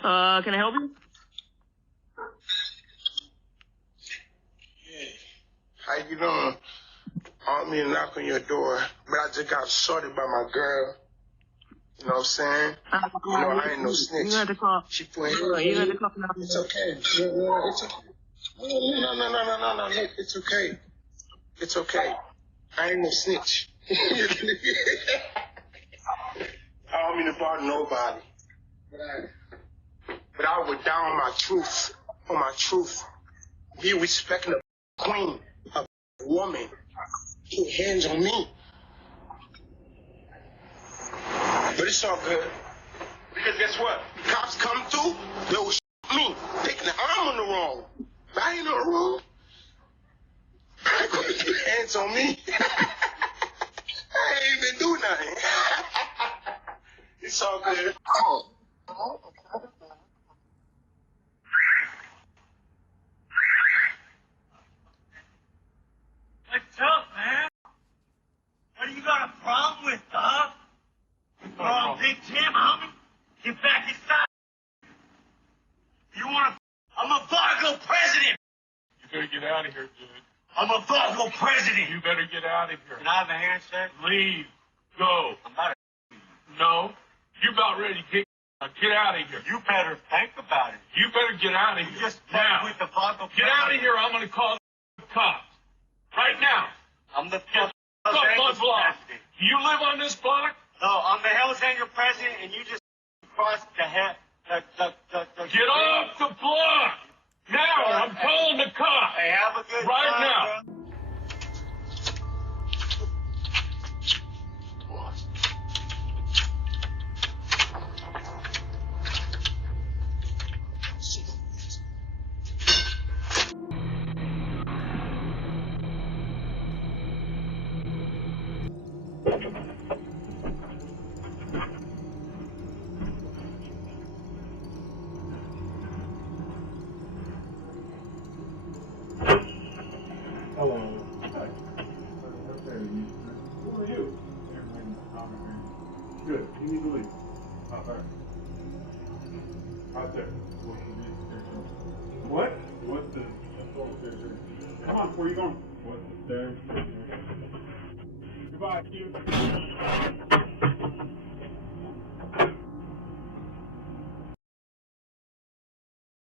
Can I help you? Hey, how you doing? I don't mean to knock on your door, but I just got assaulted by my girl. You know what I'm saying? You know, I ain't no snitch. You had to call. She put hands You had on to me. call. It's okay. It's okay. No. Look, it's okay. It's okay. I ain't no snitch. I don't mean to bother nobody. But I was down on my truth. On my truth. Be respecting a queen, a woman. Put hands on me. But it's all good. Because guess what? Cops come through, they'll me. Taking the arm on the wrong. But I ain't no wrong. Hands on me. I ain't even do nothing. It's all good. What's up, man? What do you got a problem with, dog? Oh, Big Tim, homie? Get back inside. You wanna... I'm a Vargo president! You better get out of here, dude. I'm a Vargo president! You better get out of here. Can I have a handshake? Leave. Go. I'm about to... No. You about ready to get out of here. You better think about it. You better get out of You here. just now. with the Vargo Get out of here. I'm going to call the cops. Right now. I'm the Get Hells off my Angels block. president. Do you live on this block? No, I'm the Hells Angel president, and you just crossed the head... Get off the block. Now. I'm calling the cops. Hey, have a good Right time, now. bro. Hello. Hi. Who are you? Good. You need to leave. Out there. Out there. What? What's the... Come on, where are you going? What's the stairs? Goodbye, Q.